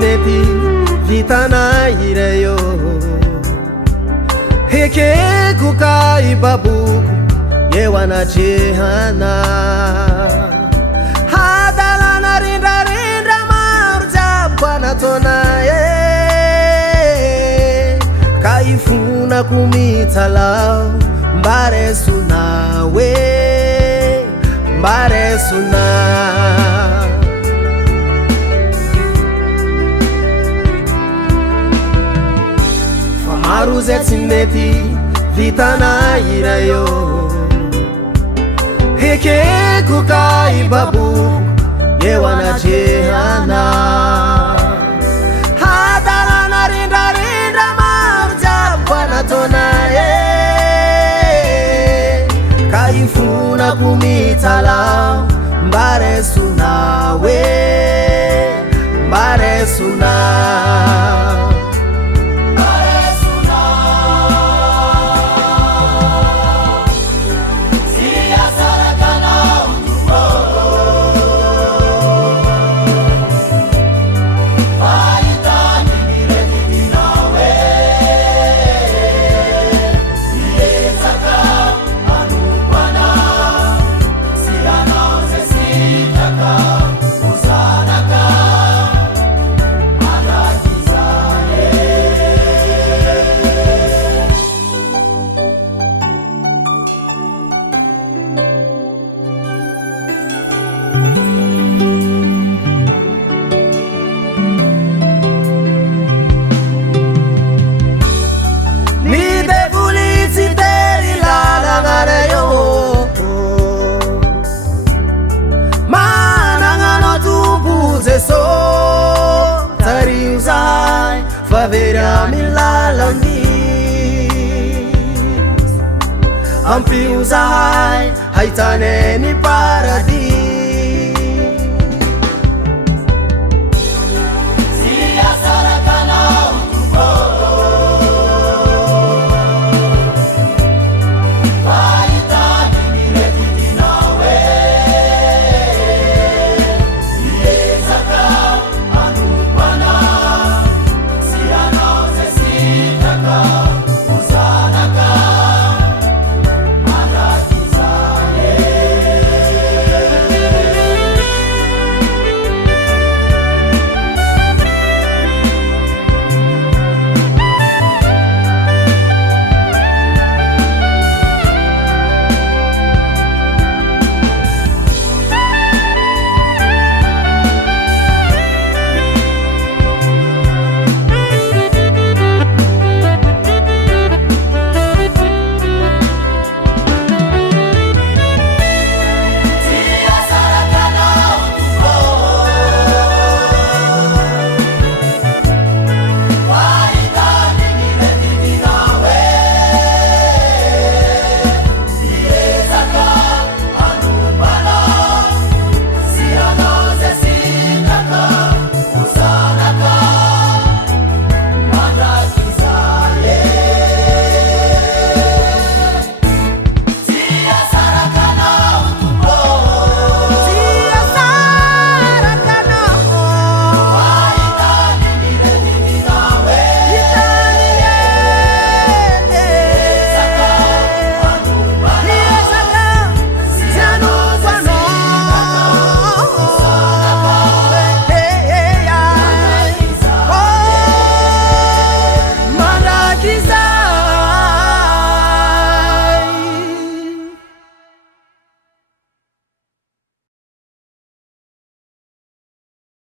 mety vitanay ireyo hekeko ka ibaboko eo anatrehana hadalana rindrarindra maro jiaby anataonay ka ifonako mitsalao mba raisona hoe mba raisona fa maro zay tsy mety vitanay irayo hekeko ka ibaboko eo anatrehana hadalana rindrarindra maro jiaby anataonay ka ifonako mitsalao mba raisona hoe mba raisona Favera milalandis ampiuzahay haitane ni paradis